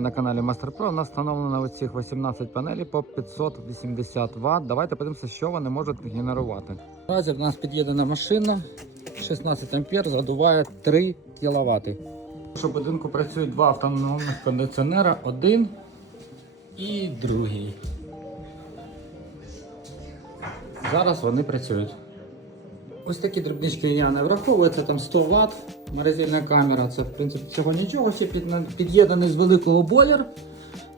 На каналі Master Pro у нас встановлено оцих 18 панелей по 580 Вт. Давайте подивимося, що вони можуть генерувати. Наразі в нас під'єднана машина 16 ампер, задуває 3 кВт. В будинку працюють два автономних кондиціонера, один і другий. Зараз вони працюють. Ось такі дрібнички я не враховую, це там 100 Вт, морозильна камера, це в принципі всього нічого, ще під'єднаний з великого бойлер.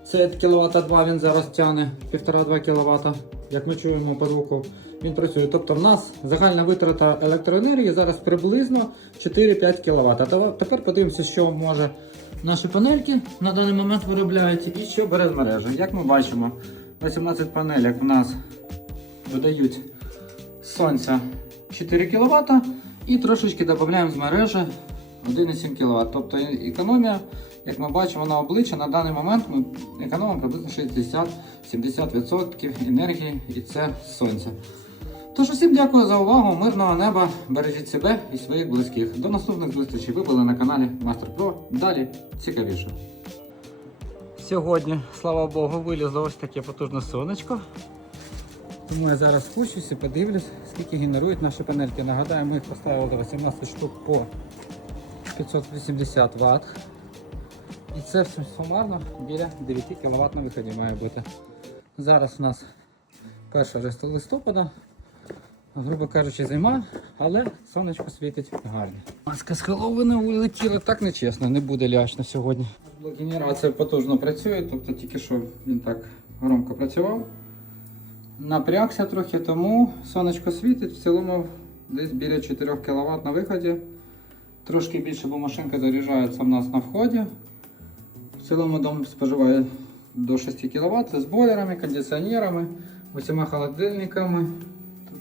Це кВт 2 він зараз тягне 1,5-2 кВт, як ми чуємо по звуку, він працює. Тобто в нас загальна витрата електроенергії зараз приблизно 4-5 кВт. Тепер подивимося, що може наші панельки на даний момент виробляють і що бере з мережі. Як ми бачимо, 18 панелек у нас видають сонця 4 кВт і трошечки додаємо з мережі 1,7 кВт. Тобто економія, як ми бачимо на обличчя, на даний момент ми економимо приблизно 60-70% енергії і це сонця. Тож усім дякую за увагу, мирного неба, бережіть себе і своїх близьких. До наступних зустрічей. Ви були на каналі Master Pro. Далі цікавіше. Сьогодні, слава Богу, вилізло ось таке потужне сонечко. Тому я зараз спущусь і подивлюсь, скільки генерують наші панельки. Нагадаю, ми їх поставили 18 штук по 580 Вт. І це все сумарно біля 9 кВт на виході має бути. Зараз у нас 1 листопада, грубо кажучи, зима, але сонечко світить гарно. Маска з Хеллоуіна улетіла, так нечесно, не буде лячно сьогодні. Генерація потужно працює, тобто тільки що він так громко працював. Напрягся трохи, тому сонечко світить, в цілому десь біля 4 кВт на виході. Трошки більше, бо машинка заряджається в нас на вході. В цілому дом споживає до 6 кВт з бойлерами, кондиціонерами, усіма холодильниками.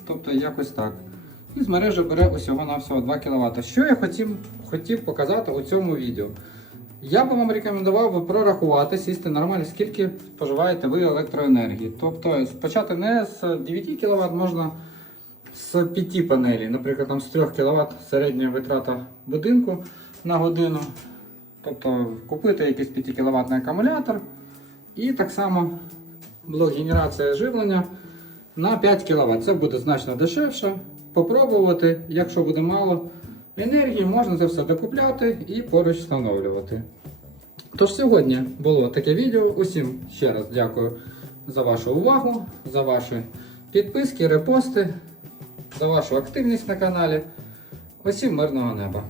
Тобто якось так. І з мережі бере усього на всього 2 кВт. Що я хотів, хотів показати у цьому відео. Я би вам рекомендував би прорахувати, сісти нормально, скільки споживаєте ви електроенергії. Тобто почати не з 9 кВт, можна з 5 панелей, наприклад, там з 3 кВт середня витрата будинку на годину. Тобто купити якийсь 5 кВт акумулятор і так само блок генерації живлення на 5 кВт. Це буде значно дешевше. Попробувати, якщо буде мало енергії, можна це все докупляти і поруч встановлювати. Тож сьогодні було таке відео. Усім ще раз дякую за вашу увагу, за ваші підписки, репости, за вашу активність на каналі. Усім мирного неба!